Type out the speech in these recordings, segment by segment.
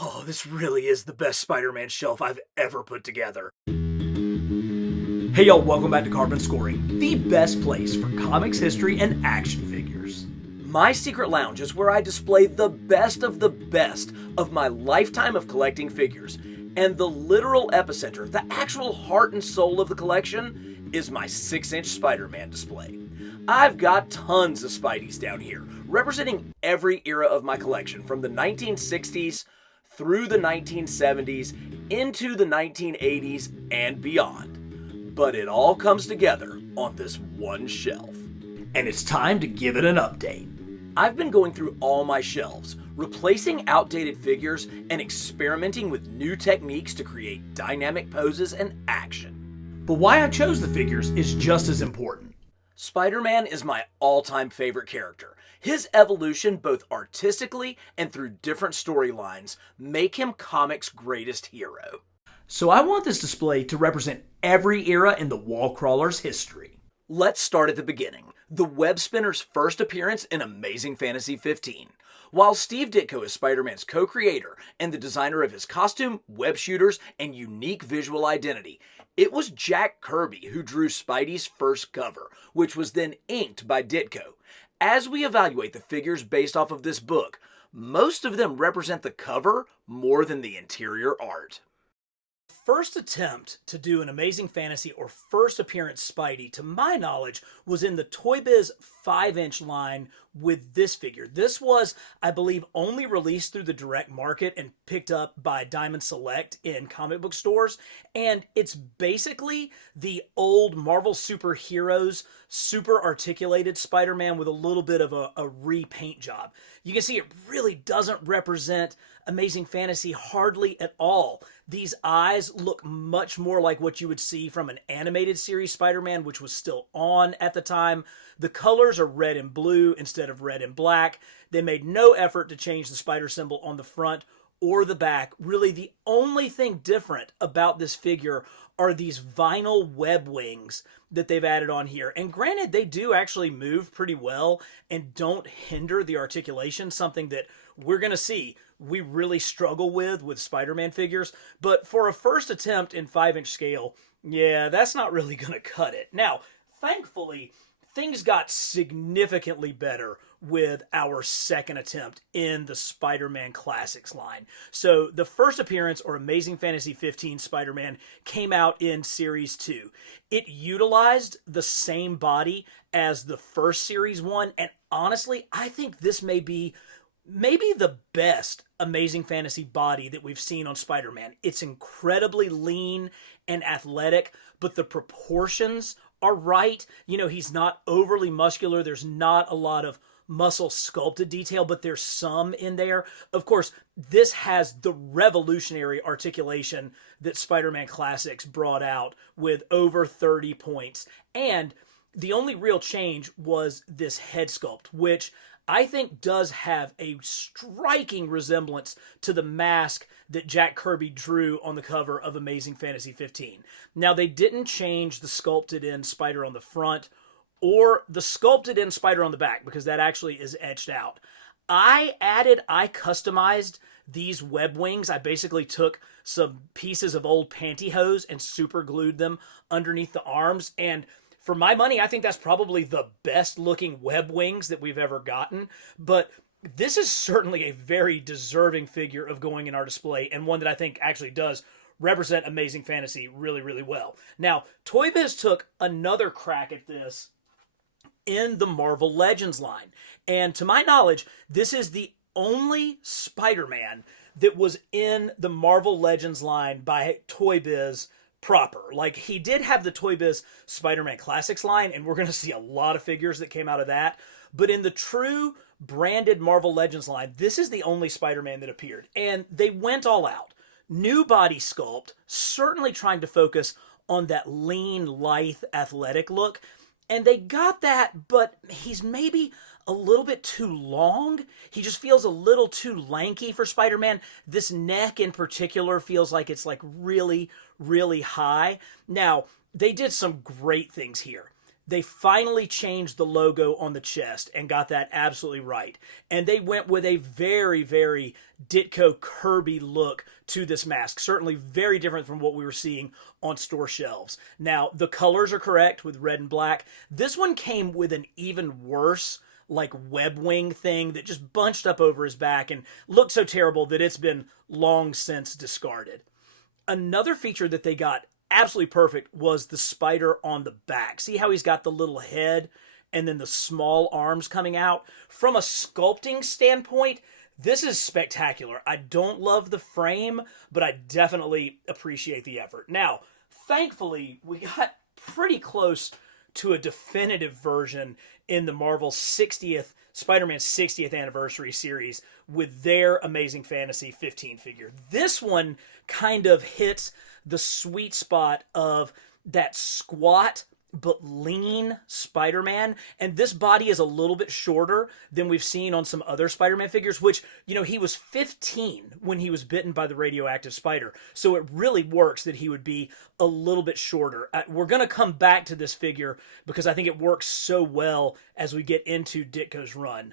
Oh, this really is the best Spider-Man shelf I've ever put together. Hey y'all, welcome back to Carbon Scoring, the best place for comics history and action figures. My secret lounge is where I display the best of my lifetime of collecting figures. And the literal epicenter, the actual heart and soul of the collection, is my 6-inch Spider-Man display. I've got tons of Spideys down here, representing every era of my collection, from the 1960s through the 1970s, into the 1980s, and beyond. But it all comes together on this one shelf. And it's time to give it an update. I've been going through all my shelves, replacing outdated figures and experimenting with new techniques to create dynamic poses and action. But why I chose the figures is just as important. Spider-Man is my all-time favorite character. His evolution, both artistically and through different storylines, make him comics' greatest hero. So I want this display to represent every era in the Wall Crawler's history. Let's start at the beginning, the Web Spinner's first appearance in Amazing Fantasy 15. While Steve Ditko is Spider-Man's co-creator and the designer of his costume, web shooters, and unique visual identity, it was Jack Kirby who drew Spidey's first cover, which was then inked by Ditko. As we evaluate the figures based off of this book, most of them represent the cover more than the interior art. First attempt to do an Amazing Fantasy or first appearance Spidey, to my knowledge, was in the Toy Biz 5-inch line with this figure. This was, I believe, only released through the direct market and picked up by Diamond Select in comic book stores. And it's basically the old Marvel superheroes, super articulated Spider-Man with a little bit of a repaint job. You can see it really doesn't represent Amazing Fantasy hardly at all. These eyes look much more like what you would see from an animated series Spider-Man, which was still on at the time. The colors are red and blue instead of red and black. They made no effort to change the spider symbol on the front or the back. Really, the only thing different about this figure are these vinyl web wings that they've added on here. And granted, they do actually move pretty well and don't hinder the articulation, something that we're going to see we really struggle with Spider-Man figures. But for a first attempt in 5-inch scale, yeah, that's not really going to cut it. Now, thankfully, things got significantly better with our second attempt in the Spider-Man Classics line. So the first appearance, or Amazing Fantasy 15 Spider-Man, came out in Series 2. It utilized the same body as the first Series 1, and honestly, I think this may be maybe the best Amazing Fantasy body that we've seen on Spider-Man. It's incredibly lean and athletic, but the proportions are right. You know, he's not overly muscular. There's not a lot of muscle sculpted detail, but there's some in there. Of course, this has the revolutionary articulation that Spider-Man Classics brought out with over 30 points. And the only real change was this head sculpt, which I think does have a striking resemblance to the mask that Jack Kirby drew on the cover of Amazing Fantasy 15. Now, they didn't change the sculpted in spider on the front or the sculpted in spider on the back, because that actually is etched out. I customized these web wings. I basically took some pieces of old pantyhose and super glued them underneath the arms, and for my money, I think that's probably the best looking web wings that we've ever gotten. But this is certainly a very deserving figure of going in our display, and one that I think actually does represent Amazing Fantasy really, really well. Now, Toy Biz took another crack at this in the Marvel Legends line. And to my knowledge, this is the only Spider-Man that was in the Marvel Legends line by Toy Biz proper. Like, he did have the Toy Biz Spider-Man Classics line, and we're going to see a lot of figures that came out of that. But in the true branded Marvel Legends line, this is the only Spider-Man that appeared. And they went all out. New body sculpt, certainly trying to focus on that lean, lithe, athletic look. And they got that, but he's maybe a little bit too long. He just feels a little too lanky for Spider-Man. This neck in particular feels like it's like really, really high. Now, they did some great things here. they finally changed the logo on the chest and got that absolutely right. And they went with a very, very Ditko Kirby look to this mask. Certainly very different from what we were seeing on store shelves. Now, the colors are correct with red and black. This one came with an even worse like web wing thing that just bunched up over his back and looked so terrible that it's been long since discarded. Another feature that they got absolutely perfect was the spider on the back. See how he's got the little head and then the small arms coming out? From a sculpting standpoint, this is spectacular. I don't love the frame, but I definitely appreciate the effort. Now, thankfully, we got pretty close to a definitive version in the Marvel 60th, Spider-Man 60th anniversary series with their Amazing Fantasy 15 figure. This one kind of hits the sweet spot of that squat but lean Spider-Man, and this body is a little bit shorter than we've seen on some other Spider-Man figures, which, you know, he was 15 when he was bitten by the radioactive spider, so it really works that he would be a little bit shorter. We're going to come back to this figure because I think it works so well as we get into Ditko's run.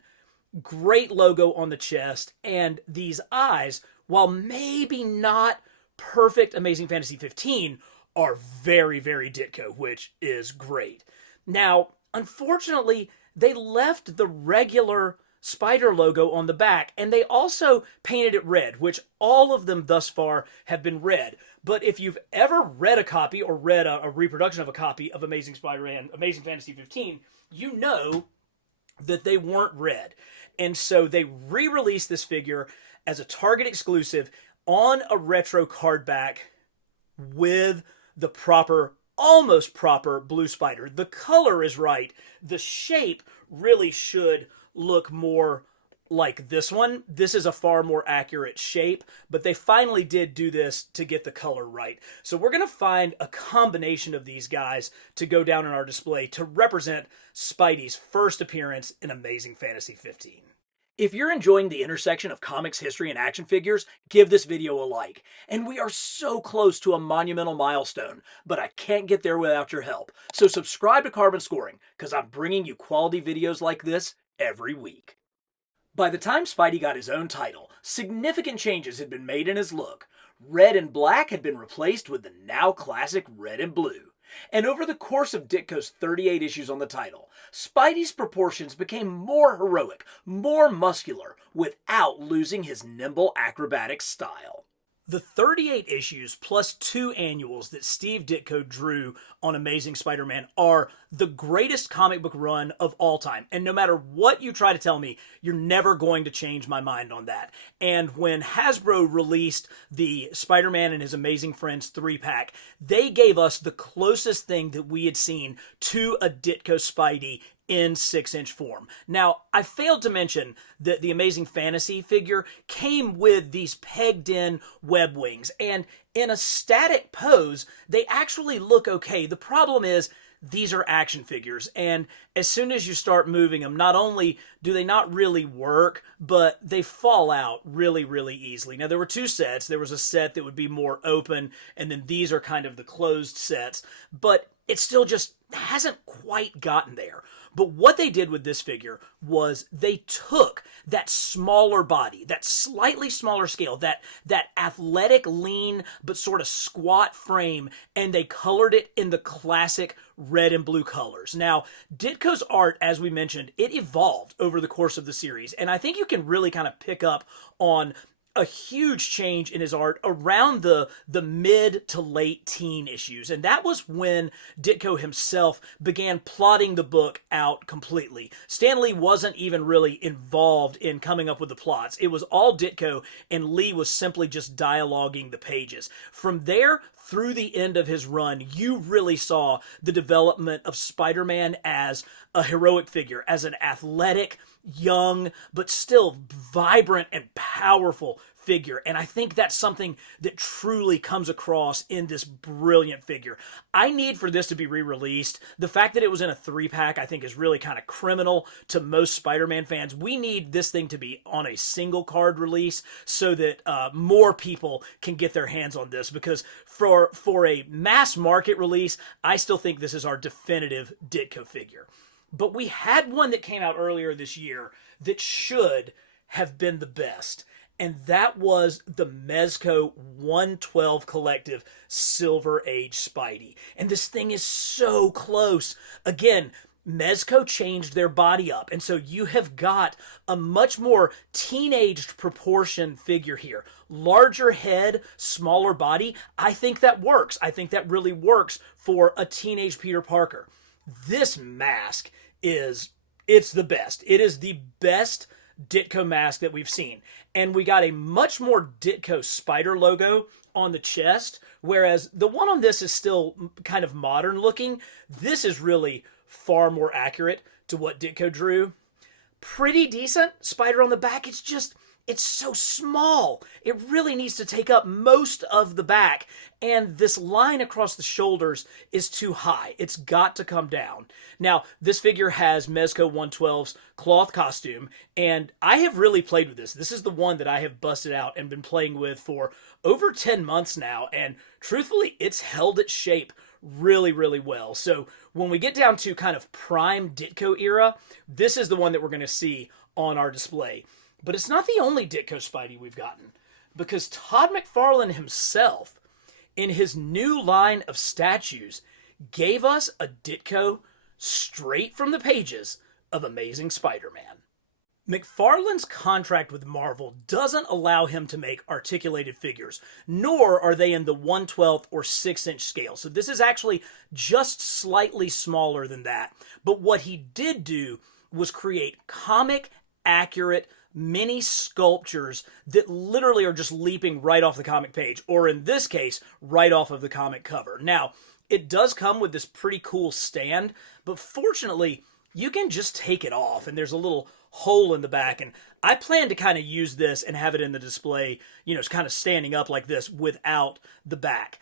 Great logo on the chest, and these eyes, while maybe not perfect Amazing Fantasy 15, are very, very Ditko, which is great. Now, unfortunately, they left the regular spider logo on the back, and they also painted it red, which all of them thus far have been red. But if you've ever read a copy or read a reproduction of a copy of Amazing Spider-Man, Amazing Fantasy 15, you know that they weren't red. And so they re-released this figure as a Target exclusive on a retro card back with the proper, almost proper blue spider. The color is right. The shape really should look more like this one. This is a far more accurate shape, but they finally did do this to get the color right. So we're going to find a combination of these guys to go down in our display to represent Spidey's first appearance in Amazing Fantasy 15. If you're enjoying the intersection of comics history and action figures, give this video a like. And we are so close to a monumental milestone, but I can't get there without your help. So subscribe to Carbon Scoring, because I'm bringing you quality videos like this every week. By the time Spidey got his own title, significant changes had been made in his look. Red and black had been replaced with the now classic red and blue. And over the course of Ditko's 38 issues on the title, Spidey's proportions became more heroic, more muscular, without losing his nimble acrobatic style. The 38 issues plus 2 annuals that Steve Ditko drew on Amazing Spider-Man are the greatest comic book run of all time. And no matter what you try to tell me, you're never going to change my mind on that. And when Hasbro released the Spider-Man and His Amazing Friends 3-pack, they gave us the closest thing that we had seen to a Ditko Spidey in 6-inch form. Now, I failed to mention that the Amazing Fantasy figure came with these pegged-in web wings, and in a static pose, they actually look okay. The problem is, these are action figures, and as soon as you start moving them, not only do they not really work, but they fall out really, really easily. Now, there were 2 sets. There was a set that would be more open, and then these are kind of the closed sets, but it still just hasn't quite gotten there. But what they did with this figure was they took that smaller body, that slightly smaller scale, that athletic, lean, but sort of squat frame, and they colored it in the classic red and blue colors. Now, Ditko's art, as we mentioned, it evolved over the course of the series, and I think you can really kind of pick up on a huge change in his art around the mid to late teen issues. And that was when Ditko himself began plotting the book out completely. Stan Lee wasn't even really involved in coming up with the plots. It was all Ditko, and Lee was simply just dialoguing the pages. From there through the end of his run, you really saw the development of Spider-Man as a heroic figure, as an athletic, young, but still vibrant and powerful figure, and I think that's something that truly comes across in this brilliant figure. I need for this to be re-released. The fact that it was in a 3-pack I think is really kind of criminal to most Spider-Man fans. We need this thing to be on a single card release so that more people can get their hands on this, because for a mass market release, I still think this is our definitive Ditko figure. But we had one that came out earlier this year that should have been the best, and that was the Mezco 112 Collective Silver Age Spidey. And this thing is so close. Again, Mezco changed their body up, and so you have got a much more teenaged proportion figure here. Larger head, smaller body. I think that works. I think that really works for a teenage Peter Parker. This mask it's the best. It is the best Ditko mask that we've seen. And we got a much more Ditko spider logo on the chest, whereas the one on this is still kind of modern looking. This is really far more accurate to what Ditko drew. Pretty decent spider on the back. It's so small. It really needs to take up most of the back, and this line across the shoulders is too high. It's got to come down. Now, this figure has Mezco 112's cloth costume, and I have really played with this. This is the one that I have busted out and been playing with for over 10 months now, and truthfully, it's held its shape really, really well. So when we get down to kind of prime Ditko era, this is the one that we're going to see on our display. But it's not the only Ditko Spidey we've gotten, because Todd McFarlane himself, in his new line of statues, gave us a Ditko straight from the pages of Amazing Spider-Man. McFarlane's contract with Marvel doesn't allow him to make articulated figures, nor are they in the 1/12 or 6-inch scale. So this is actually just slightly smaller than that. But what he did do was create comic accurate mini sculptures that literally are just leaping right off the comic page, or in this case, right off of the comic cover. Now, it does come with this pretty cool stand, but fortunately, you can just take it off, and there's a little hole in the back, and I plan to kind of use this and have it in the display, it's kind of standing up like this without the back.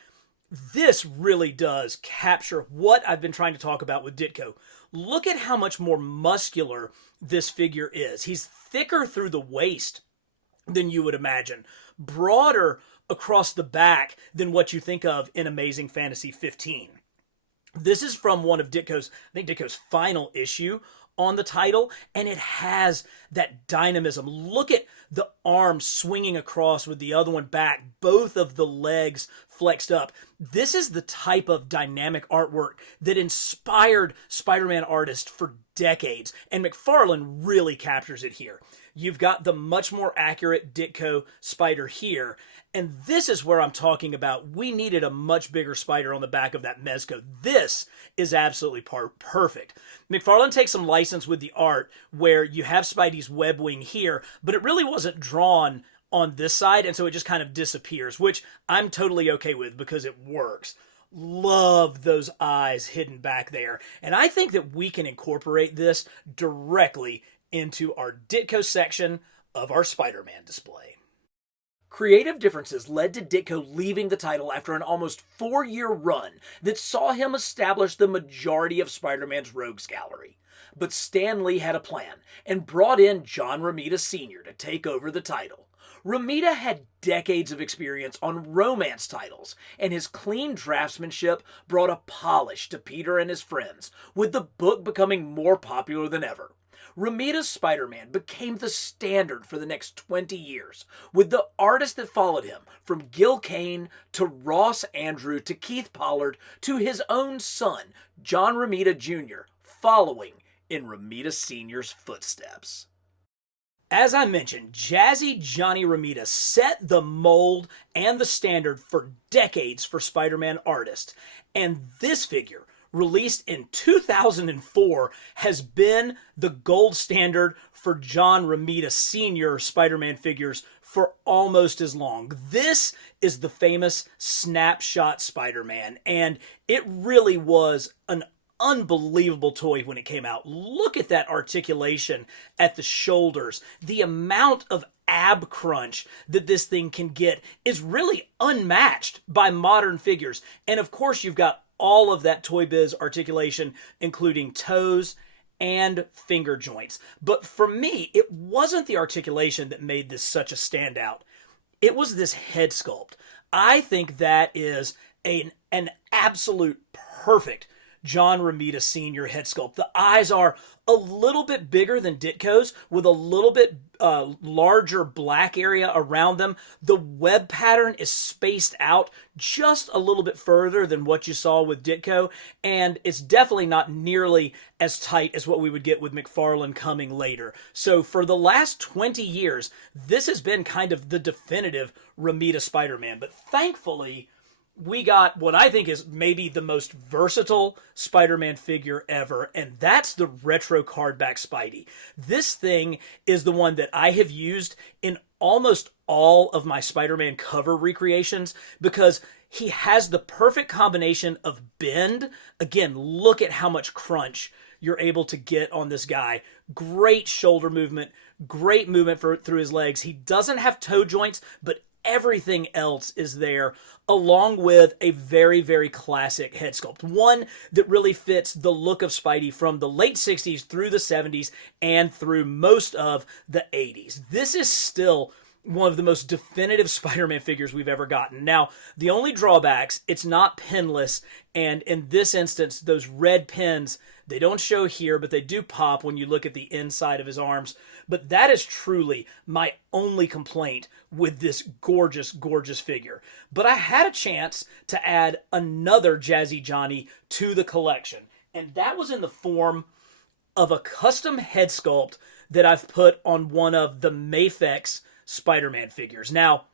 This really does capture what I've been trying to talk about with Ditko. Look at how much more muscular this figure is. He's thicker through the waist than you would imagine, broader across the back than what you think of in Amazing Fantasy 15. This is from one of Ditko's final issue on the title, and it has that dynamism. Look at the arm swinging across with the other one back, both of the legs flexed up. This is the type of dynamic artwork that inspired Spider-Man artists for decades, and McFarlane really captures it here. You've got the much more accurate Ditko spider here, and this is where I'm talking about we needed a much bigger spider on the back of that Mezco. This is absolutely perfect. McFarlane takes some license with the art where you have Spidey's web wing here, but it really wasn't drawn on this side, and so it just kind of disappears, which I'm totally okay with because it works. Love those eyes hidden back there, and I think that we can incorporate this directly into our Ditko section of our Spider-Man display. Creative differences led to Ditko leaving the title after an almost 4-year run that saw him establish the majority of Spider-Man's rogues gallery. But Stan Lee had a plan and brought in John Romita Sr to take over the title. Romita had decades of experience on romance titles, and his clean draftsmanship brought a polish to Peter and his friends, with the book becoming more popular than ever. Romita's Spider-Man became the standard for the next 20 years, with the artists that followed him, from Gil Kane to Ross Andru to Keith Pollard to his own son, John Romita Jr., following in Romita Sr.'s footsteps. As I mentioned, Jazzy Johnny Romita set the mold and the standard for decades for Spider-Man artists, and this figure, released in 2004, has been the gold standard for John Romita Sr. Spider-Man figures for almost as long. This is the famous Snapshot Spider-Man, and it really was an unbelievable toy when it came out. Look at that articulation at the shoulders. The amount of ab crunch that this thing can get is really unmatched by modern figures. And of course, you've got all of that Toy Biz articulation, including toes and finger joints. But for me, it wasn't the articulation that made this such a standout. It was this head sculpt. I think that is an absolute perfect John Romita Sr head sculpt. The eyes are a little bit bigger than Ditko's, with a little bit larger black area around them. The web pattern is spaced out just a little bit further than what you saw with Ditko, and it's definitely not nearly as tight as what we would get with McFarlane coming later. So for the last 20 years, this has been kind of the definitive Romita Spider-Man, but thankfully, we got what I think is maybe the most versatile Spider-Man figure ever, and that's the retro cardback Spidey. This thing is the one that I have used in almost all of my Spider-Man cover recreations because he has the perfect combination of bend. Again, look at how much crunch you're able to get on this guy. Great shoulder movement, great movement through his legs. He doesn't have toe joints, but everything else is there, along with a very, very classic head sculpt. One that really fits the look of Spidey from the late 60s through the 70s and through most of the 80s. This is still one of the most definitive Spider-Man figures we've ever gotten. Now, the only drawbacks, it's not pinless, and in this instance, those red pins, they don't show here, but they do pop when you look at the inside of his arms. But that is truly my only complaint with this gorgeous, gorgeous figure. But I had a chance to add another Jazzy Johnny to the collection, and that was in the form of a custom head sculpt that I've put on one of the MAFEX Spider-Man figures. Now,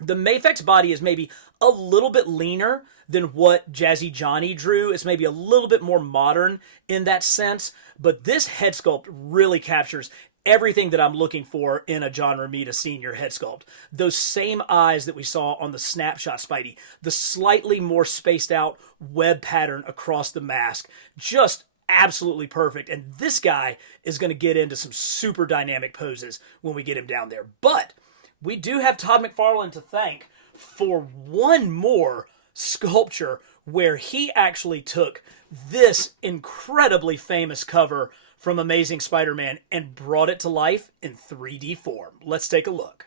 the MAFEX body is maybe a little bit leaner than what Jazzy Johnny drew. It's maybe a little bit more modern in that sense, but this head sculpt really captures everything that I'm looking for in a John Romita Sr head sculpt. Those same eyes that we saw on the snapshot Spidey, the slightly more spaced out web pattern across the mask, just absolutely perfect. And this guy is going to get into some super dynamic poses when we get him down there. But we do have Todd McFarlane to thank for one more sculpture where he actually took this incredibly famous cover from Amazing Spider-Man and brought it to life in 3D form. Let's take a look.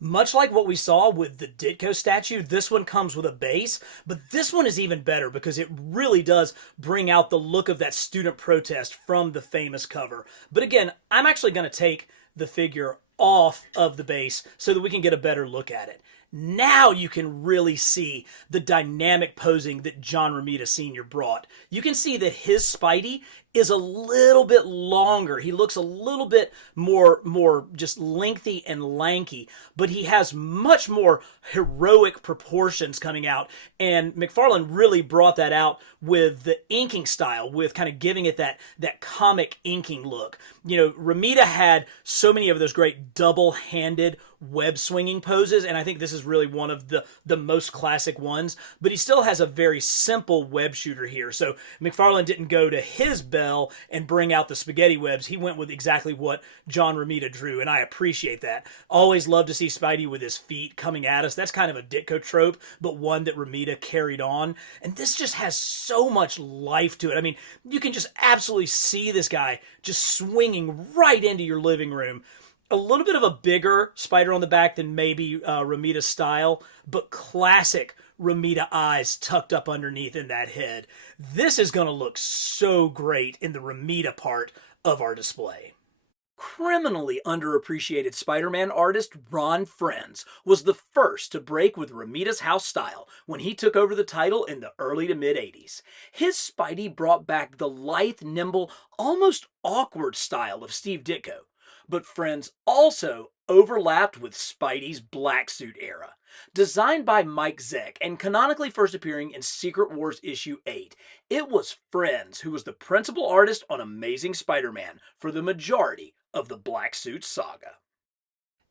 Much like what we saw with the Ditko statue, this one comes with a base, but this one is even better because it really does bring out the look of that student protest from the famous cover. But again, I'm actually going to take the figure off of the base so that we can get a better look at it. Now you can really see the dynamic posing that John Romita Sr brought. You can see that his Spidey is a little bit longer. He looks a little bit more just lengthy and lanky, but he has much more heroic proportions coming out. And McFarlane really brought that out with the inking style, with kind of giving it that comic inking look. You know, Romita had so many of those great double-handed web swinging poses, and I think this is really one of the most classic ones, but he still has a very simple web shooter here. So McFarlane didn't go to his bell and bring out the spaghetti webs. He went with exactly what John Romita drew, and I appreciate that. Always love to see Spidey with his feet coming at us. That's kind of a Ditko trope, but one that Romita carried on, and this just has so much life to it. I mean, you can just absolutely see this guy just swinging right into your living room. A little bit of a bigger spider on the back than maybe Romita's style, but classic Romita eyes tucked up underneath in that head. This is going to look so great in the Romita part of our display. Criminally underappreciated Spider-Man artist Ron Frenz was the first to break with Romita's house style when he took over the title in the early to mid-80s. His Spidey brought back the lithe, nimble, almost awkward style of Steve Ditko. But Frenz also overlapped with Spidey's black suit era. Designed by Mike Zeck and canonically first appearing in Secret Wars issue 8, it was Frenz who was the principal artist on Amazing Spider-Man for the majority of the Black Suit saga.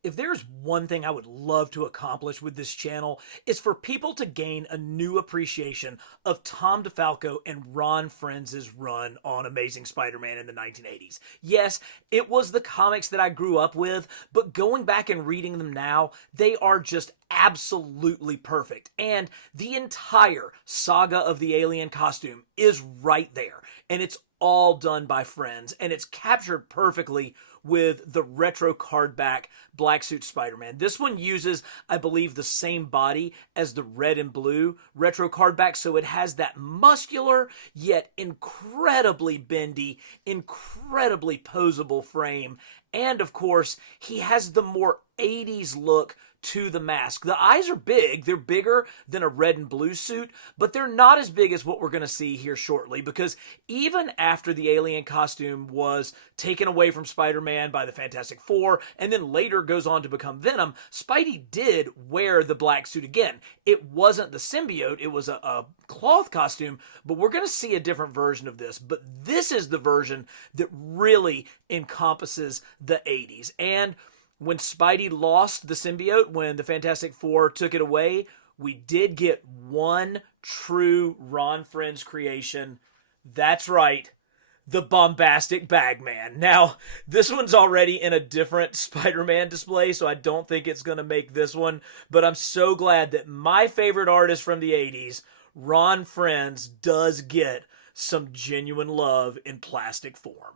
If there's one thing I would love to accomplish with this channel, it's for people to gain a new appreciation of Tom DeFalco and Ron Frenz's run on Amazing Spider-Man in the 1980s. Yes, it was the comics that I grew up with, but going back and reading them now, they are just absolutely perfect. And the entire saga of the alien costume is right there. And it's all done by Frenz, and it's captured perfectly with the retro cardback Black Suit Spider-Man. This one uses, I believe, the same body as the red and blue retro cardback, so it has that muscular yet incredibly bendy, incredibly posable frame. And of course, he has the more 80s look to the mask. The eyes are big. They're bigger than a red and blue suit, but they're not as big as what we're going to see here shortly, because even after the alien costume was taken away from Spider-Man by the Fantastic Four and then later goes on to become Venom, Spidey did wear the black suit again. It wasn't the symbiote, it was a cloth costume, but we're going to see a different version of this. But this is the version that really encompasses the 80s. And when Spidey lost the symbiote, when the Fantastic Four took it away, we did get one true Ron Frenz creation. That's right, the bombastic Bagman. Now, this one's already in a different Spider-Man display, so I don't think it's going to make this one, but I'm so glad that my favorite artist from the 80s, Ron Frenz, does get some genuine love in plastic form.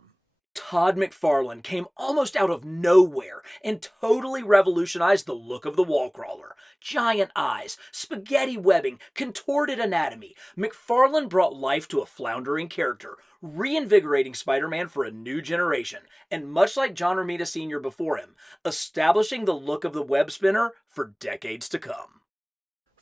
Todd McFarlane came almost out of nowhere and totally revolutionized the look of the wall crawler. Giant eyes, spaghetti webbing, contorted anatomy. McFarlane brought life to a floundering character, reinvigorating Spider-Man for a new generation, and much like John Romita Sr. before him, establishing the look of the web spinner for decades to come.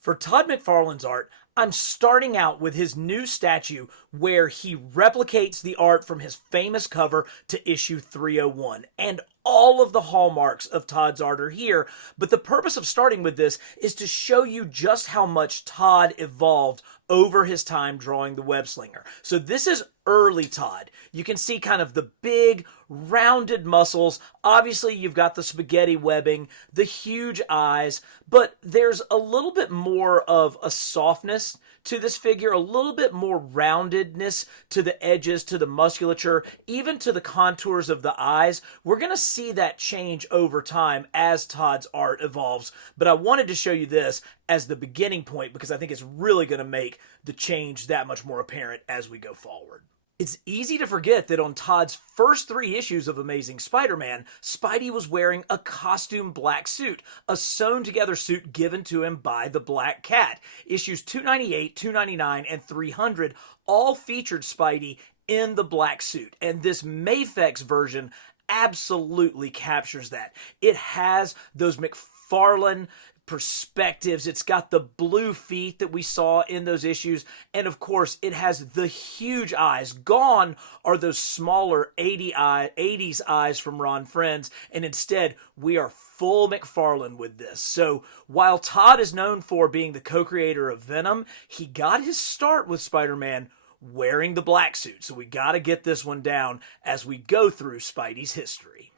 For Todd McFarlane's art, I'm starting out with his new statue where he replicates the art from his famous cover to issue 301. And all of the hallmarks of Todd's art are here, but the purpose of starting with this is to show you just how much Todd evolved over his time drawing the web slinger. So this is early Todd. You can see kind of the big, rounded muscles. Obviously, you've got the spaghetti webbing, the huge eyes, but there's a little bit more of a softness to this figure, a little bit more roundedness to the edges, to the musculature, even to the contours of the eyes. We're going to see that change over time as Todd's art evolves, but I wanted to show you this as the beginning point because I think it's really going to make the change that much more apparent as we go forward. It's easy to forget that on Todd's first 3 issues of Amazing Spider-Man, Spidey was wearing a costume black suit, a sewn-together suit given to him by the Black Cat. Issues 298, 299, and 300 all featured Spidey in the black suit, and this MAFEX version absolutely captures that. It has those McFarlane perspectives. It's got the blue feet that we saw in those issues. And of course, it has the huge eyes. Gone are those smaller 80s eyes from Ron Frenz. And instead, we are full McFarlane with this. So while Todd is known for being the co-creator of Venom, he got his start with Spider-Man wearing the black suit. So we got to get this one down as we go through Spidey's history.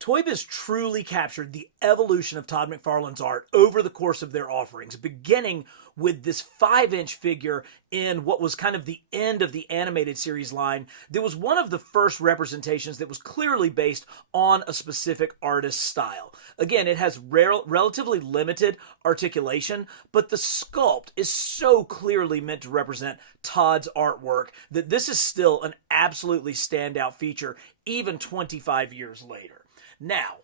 Toy Biz truly captured the evolution of Todd McFarlane's art over the course of their offerings, beginning with this 5-inch figure in what was kind of the end of the animated series line. That was one of the first representations that was clearly based on a specific artist's style. Again, it has relatively limited articulation, but the sculpt is so clearly meant to represent Todd's artwork that this is still an absolutely standout feature even 25 years later. Now,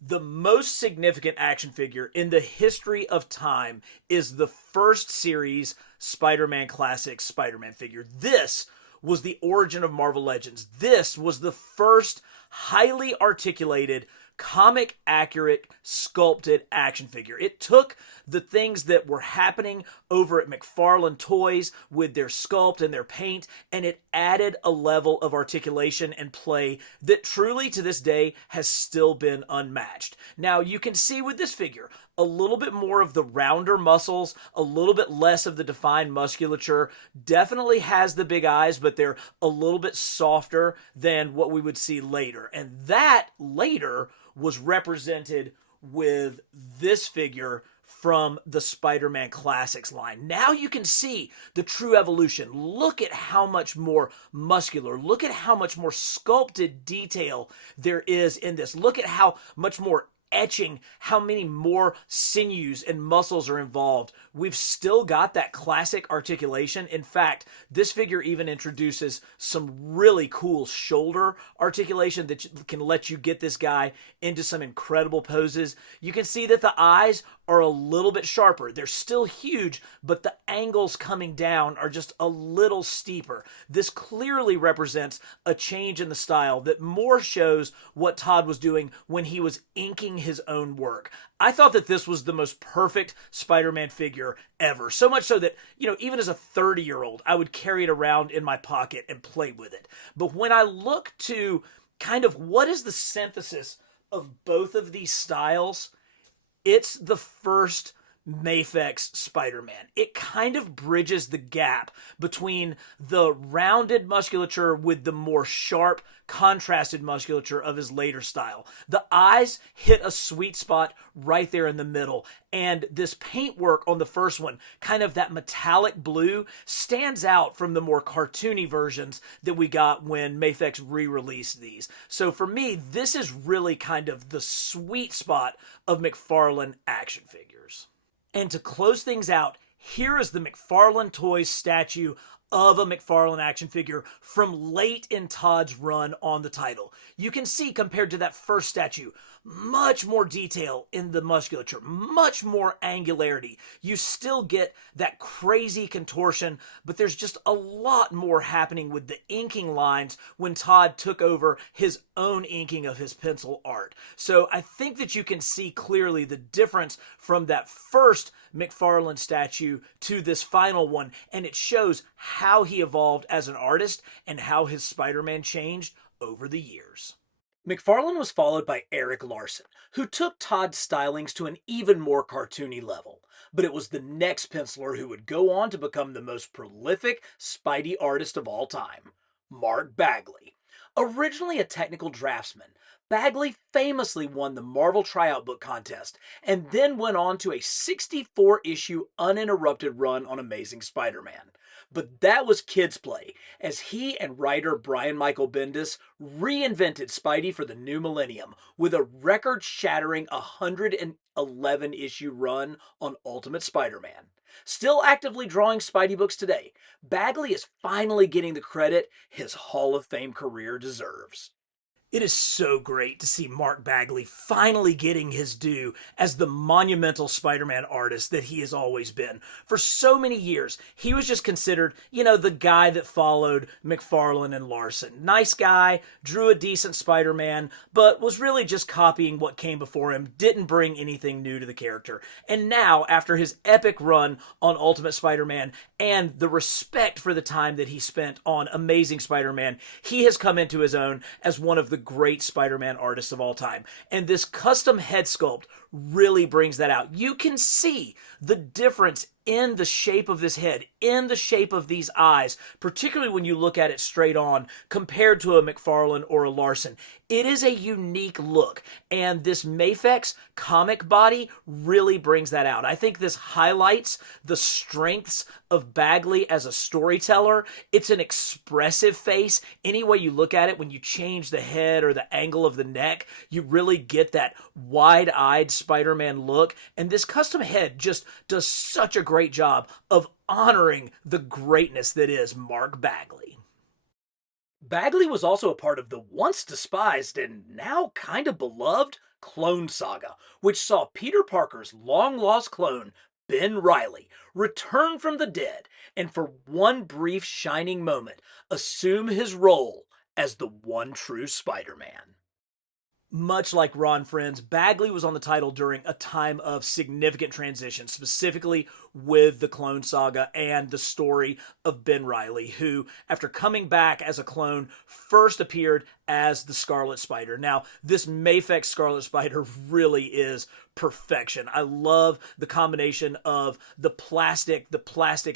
the most significant action figure in the history of time is the first series Spider-Man Classic Spider-Man figure. This was the origin of Marvel Legends. This was the first highly articulated, comic accurate, sculpted action figure. It took the things that were happening over at McFarlane Toys with their sculpt and their paint, and it added a level of articulation and play that truly to this day has still been unmatched. Now you can see with this figure a little bit more of the rounder muscles, a little bit less of the defined musculature, definitely has the big eyes, but they're a little bit softer than what we would see later. And that later was represented with this figure from the Spider-Man Classics line. Now you can see the true evolution. Look at how much more muscular, look at how much more sculpted detail there is in this. Look at how much more etching, how many more sinews and muscles are involved. We've still got that classic articulation. In fact, this figure even introduces some really cool shoulder articulation that can let you get this guy into some incredible poses. You can see that the eyes are a little bit sharper. They're still huge, but the angles coming down are just a little steeper. This clearly represents a change in the style that more shows what Todd was doing when he was inking his own work. I thought that this was the most perfect Spider-Man figure ever. So much so that, even as a 30-year-old, I would carry it around in my pocket and play with it. But when I look to kind of what is the synthesis of both of these styles, it's the first MAFEX Spider-Man. It kind of bridges the gap between the rounded musculature with the more sharp, contrasted musculature of his later style. The eyes hit a sweet spot right there in the middle, and this paintwork on the first one, kind of that metallic blue, stands out from the more cartoony versions that we got when MAFEX re-released these. So for me, this is really kind of the sweet spot of McFarlane action figures. And to close things out, here is the McFarlane Toys statue of a McFarlane action figure from late in Todd's run on the title. You can see, compared to that first statue, much more detail in the musculature, much more angularity. You still get that crazy contortion, but there's just a lot more happening with the inking lines when Todd took over his own inking of his pencil art. So I think that you can see clearly the difference from that first McFarlane statue to this final one, and it shows how he evolved as an artist and how his Spider-Man changed over the years. McFarlane was followed by Eric Larson, who took Todd's stylings to an even more cartoony level. But it was the next penciler who would go on to become the most prolific Spidey artist of all time, Mark Bagley. Originally a technical draftsman, Bagley famously won the Marvel Tryout Book Contest and then went on to a 64-issue uninterrupted run on Amazing Spider-Man. But that was kid's play, as he and writer Brian Michael Bendis reinvented Spidey for the new millennium with a record-shattering 111-issue run on Ultimate Spider-Man. Still actively drawing Spidey books today, Bagley is finally getting the credit his Hall of Fame career deserves. It is so great to see Mark Bagley finally getting his due as the monumental Spider-Man artist that he has always been. For so many years, he was just considered, the guy that followed McFarlane and Larson. Nice guy, drew a decent Spider-Man, but was really just copying what came before him, didn't bring anything new to the character. And now, after his epic run on Ultimate Spider-Man and the respect for the time that he spent on Amazing Spider-Man, he has come into his own as one of the great Spider-Man artists of all time. And this custom head sculpt really brings that out. You can see the difference in the shape of this head, in the shape of these eyes, particularly when you look at it straight on compared to a McFarlane or a Larson. It is a unique look, and this MAFEX comic body really brings that out. I think this highlights the strengths of Bagley as a storyteller. It's an expressive face. Any way you look at it, when you change the head or the angle of the neck, you really get that wide-eyed Spider-Man look, and this custom head just does such a great job of honoring the greatness that is Mark Bagley. Bagley was also a part of the once despised and now kind of beloved Clone Saga, which saw Peter Parker's long-lost clone, Ben Reilly, return from the dead and for one brief shining moment assume his role as the one true Spider-Man. Much like Ron Frenz, Bagley was on the title during a time of significant transition, specifically with the Clone Saga and the story of Ben Reilly, who, after coming back as a clone, first appeared as the Scarlet Spider. Now, this MAFEX Scarlet Spider really is perfection. I love the combination of the plastic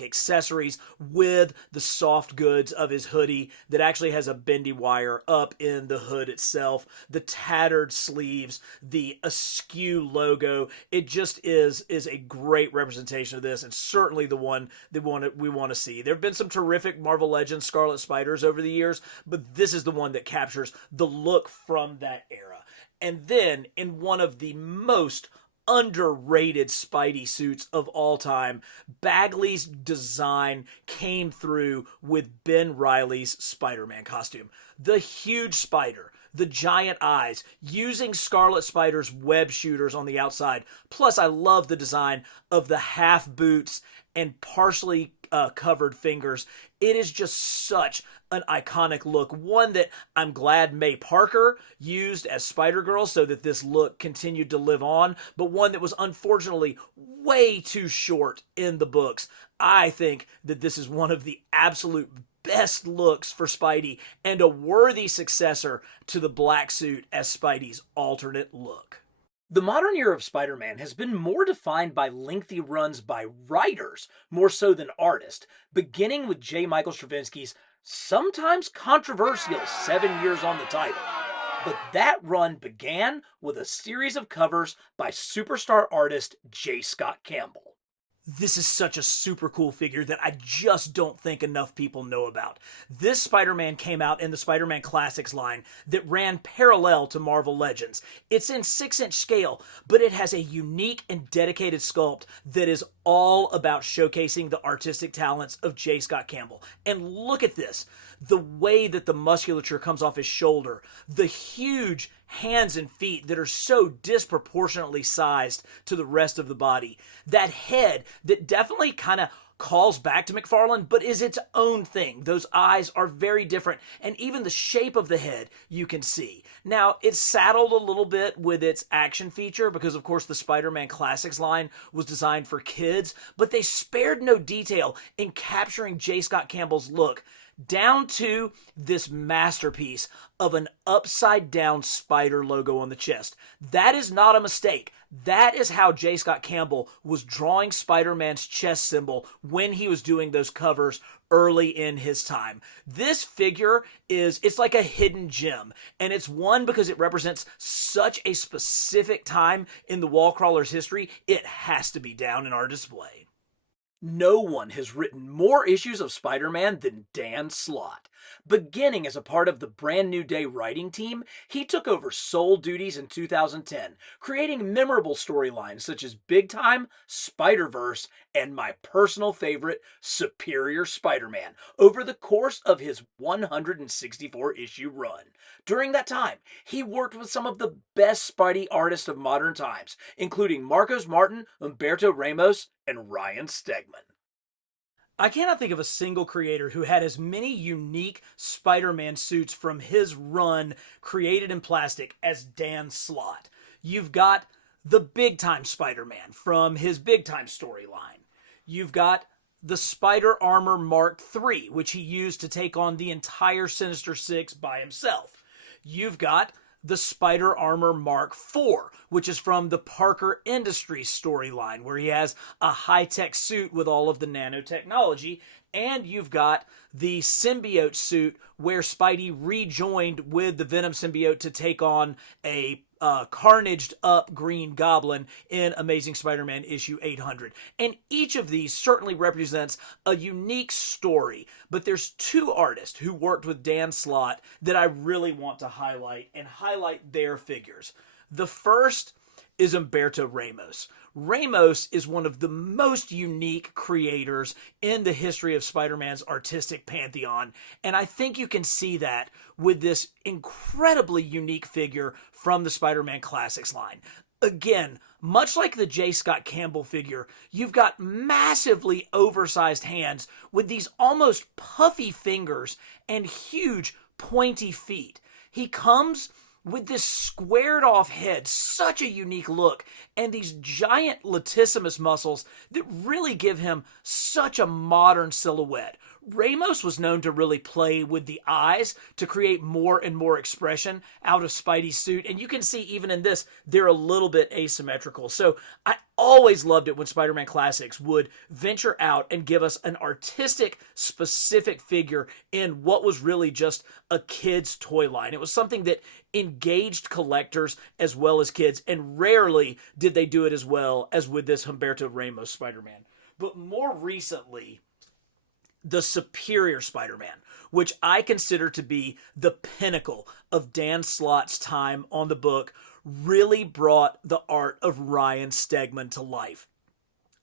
accessories with the soft goods of his hoodie that actually has a bendy wire up in the hood itself, the tattered sleeves, the askew logo. It just is a great representation of this, and certainly the one that we want to see. There have been some terrific Marvel Legends Scarlet Spiders over the years, but this is the one that captures the look from that era. And then, in one of the most underrated Spidey suits of all time, Bagley's design came through with Ben Reilly's Spider-Man costume. The huge spider, the giant eyes, using Scarlet Spider's web shooters on the outside. Plus, I love the design of the half boots and partially covered fingers. It is just such an iconic look, one that I'm glad May Parker used as Spider-Girl so that this look continued to live on, but one that was unfortunately way too short in the books. I think that this is one of the absolute best looks for Spidey and a worthy successor to the black suit as Spidey's alternate look. The modern era of Spider-Man has been more defined by lengthy runs by writers, more so than artists, beginning with J. Michael Straczynski's sometimes controversial 7 years on the title. But that run began with a series of covers by superstar artist J. Scott Campbell. This is such a super cool figure that I just don't think enough people know about. This Spider-Man came out in the Spider-Man Classics line that ran parallel to Marvel Legends. It's in 6-inch scale, but it has a unique and dedicated sculpt that is all about showcasing the artistic talents of J. Scott Campbell. And look at this. The way that the musculature comes off his shoulder, the huge hands and feet that are so disproportionately sized to the rest of the body, that head that definitely kind of calls back to McFarlane, but is its own thing. Those eyes are very different, and even the shape of the head you can see. Now, it's saddled a little bit with its action feature because, of course, the Spider-Man Classics line was designed for kids, but they spared no detail in capturing J. Scott Campbell's look, down to this masterpiece of an upside-down spider logo on the chest. That is not a mistake. That is how J. Scott Campbell was drawing Spider-Man's chest symbol when he was doing those covers early in his time. This figure it's like a hidden gem, and it's one because it represents such a specific time in the wall crawler's history, it has to be down in our display. No one has written more issues of Spider-Man than Dan Slott. Beginning as a part of the Brand New Day writing team, he took over sole duties in 2010, creating memorable storylines such as Big Time, Spider-Verse, and my personal favorite, Superior Spider-Man, over the course of his 164-issue run. During that time, he worked with some of the best Spidey artists of modern times, including Marcos Martin, Humberto Ramos, and Ryan Stegman. I cannot think of a single creator who had as many unique Spider-Man suits from his run created in plastic as Dan Slott. You've got the Big Time Spider-Man from his Big Time storyline. You've got the Spider Armor Mark III, which he used to take on the entire Sinister Six by himself. You've got the Spider Armor Mark IV, which is from the Parker Industries storyline, where he has a high-tech suit with all of the nanotechnology. And you've got the symbiote suit where Spidey rejoined with the Venom symbiote to take on a carnaged up Green Goblin in Amazing Spider-Man issue 800. And each of these certainly represents a unique story, but there's two artists who worked with Dan Slott that I really want to highlight and highlight their figures. The first is Humberto Ramos. Ramos is one of the most unique creators in the history of Spider-Man's artistic pantheon, and I think you can see that with this incredibly unique figure from the Spider-Man Classics line. Again, much like the J. Scott Campbell figure, you've got massively oversized hands with these almost puffy fingers and huge pointy feet. He comes with this squared off head, such a unique look, and these giant latissimus muscles that really give him such a modern silhouette. Ramos was known to really play with the eyes to create more and more expression out of Spidey's suit. And you can see even in this, they're a little bit asymmetrical. So I always loved it when Spider-Man Classics would venture out and give us an artistic, specific figure in what was really just a kid's toy line. It was something that engaged collectors as well as kids, and rarely did they do it as well as with this Humberto Ramos Spider-Man. But more recently, the Superior Spider-Man, which I consider to be the pinnacle of Dan Slott's time on the book, really brought the art of Ryan Stegman to life.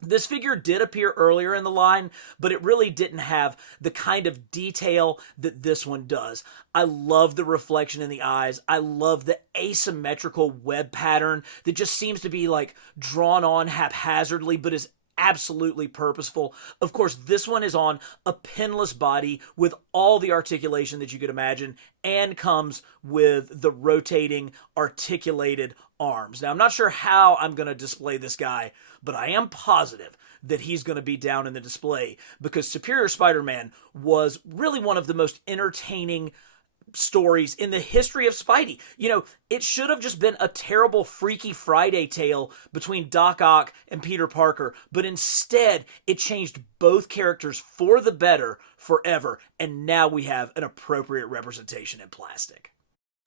This figure did appear earlier in the line, but it really didn't have the kind of detail that this one does. I love the reflection in the eyes. I love the asymmetrical web pattern that just seems to be like drawn on haphazardly, but is absolutely purposeful. Of course, this one is on a pinless body with all the articulation that you could imagine, and comes with the rotating articulated arms. Now, I'm not sure how I'm going to display this guy, but I am positive that he's going to be down in the display, because Superior Spider-Man was really one of the most entertaining stories in the history of Spidey. You know, it should have just been a terrible Freaky Friday tale between Doc Ock and Peter Parker, but instead it changed both characters for the better forever, and now we have an appropriate representation in plastic.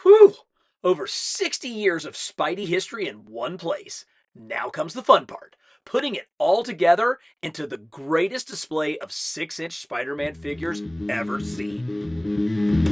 Whew! Over 60 years of Spidey history in one place. Now comes the fun part, putting it all together into the greatest display of 6-inch Spider-Man figures ever seen.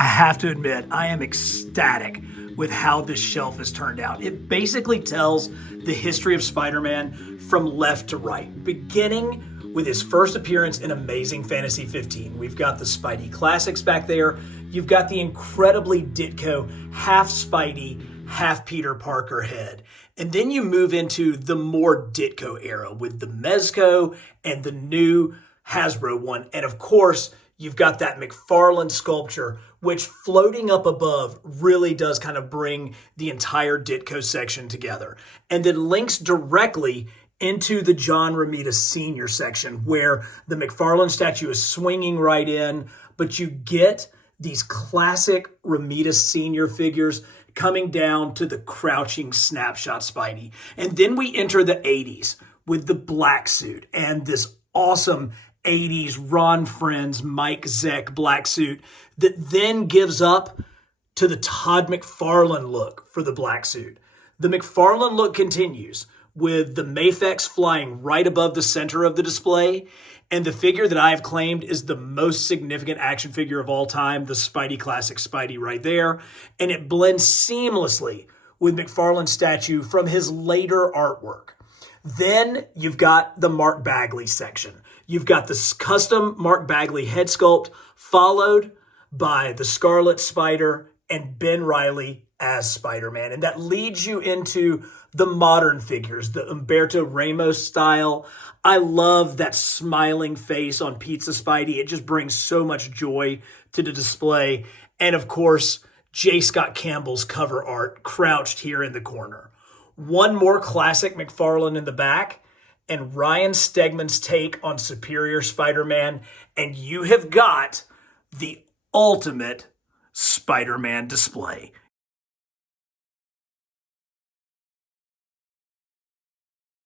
I have to admit, I am ecstatic with how this shelf has turned out. It basically tells the history of Spider-Man from left to right, beginning with his first appearance in Amazing Fantasy 15. We've got the Spidey Classics back there. You've got the incredibly Ditko, half Spidey, half Peter Parker head. And then you move into the more Ditko era with the Mezco and the new Hasbro one. And of course, you've got that McFarlane sculpture, which floating up above really does kind of bring the entire Ditko section together. And then links directly into the John Romita Sr section, where the McFarlane statue is swinging right in, but you get these classic Romita Sr figures coming down to the crouching snapshot Spidey. And then we enter the 80s with the black suit and this awesome 80s Ron Frenz, Mike Zeck black suit that then gives up to the Todd McFarlane look for the black suit. The McFarlane look continues with the MAFEX flying right above the center of the display, and the figure that I have claimed is the most significant action figure of all time, the Spidey Classic Spidey right there, and it blends seamlessly with McFarlane's statue from his later artwork. Then you've got the Mark Bagley section. You've got this custom Mark Bagley head sculpt, followed by the Scarlet Spider and Ben Reilly as Spider-Man. And that leads you into the modern figures, the Humberto Ramos style. I love that smiling face on Pizza Spidey. It just brings so much joy to the display. And of course, J. Scott Campbell's cover art crouched here in the corner. One more classic McFarlane in the back, and Ryan Stegman's take on Superior Spider-Man, and you have got the ultimate Spider-Man display.